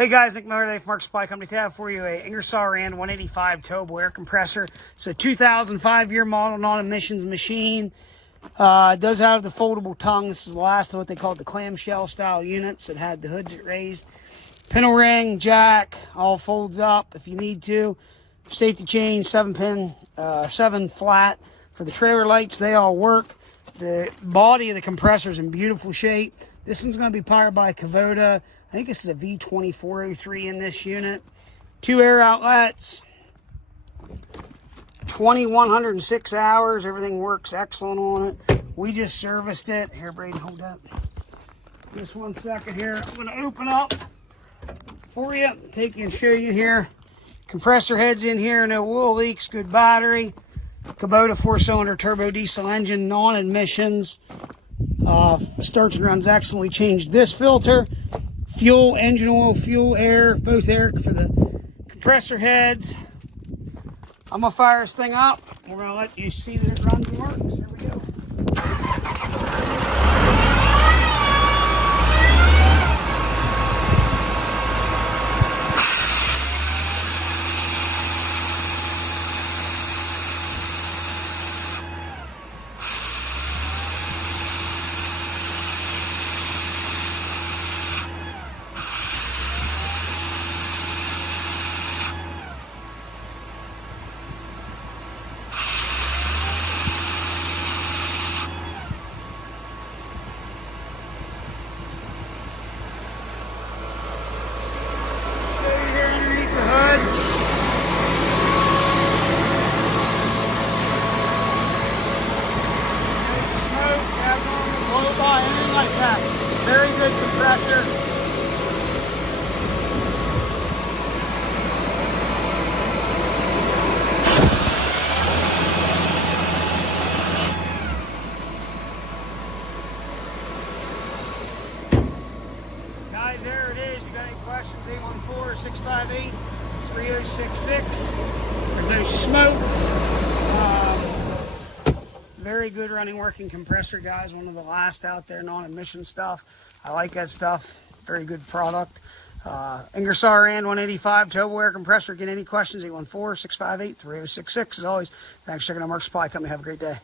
Hey guys, Nick Miller from Mark Supply Company. Today I have for you a INGERSOLL-RAND 185 Towable air compressor. It's a 2005 year model, non-emissions machine. It does have the foldable tongue. This is the last of what they called the clamshell style units that had the hoods raised. Pintle ring, jack, all folds up if you need to. Safety chain, 7 flat. For the trailer lights, they all work. The body of the compressor is in beautiful shape. This one's going to be powered by Kubota. I think this is a V2403 in this unit. 2 air outlets. 2,106 hours. Everything works excellent on it. We just serviced it. Here, Braden, hold up. Just 1 second here. I'm going to open up for you. Take you and show you here. Compressor heads in here. No oil leaks. Good battery. Kubota 4-cylinder turbo diesel engine. Non-emissions. Starts and runs excellent. We changed this filter. Fuel, engine oil, fuel, air, both air for the compressor heads. I'm going to fire this thing up. We're going to let you see that it runs and works. Here we go. Anything like that. Very good compressor. Guys, there it is. You got any questions? 814-658-3066. There's no smoke. Very good running, working compressor, guys. One of the last out there, non-emission stuff. I like that stuff. Very good product. INGERSOLL-RAND 185 Towable air compressor. Get any questions? 814-658-3066. As always, thanks for checking out Mark Supply Company. Have a great day.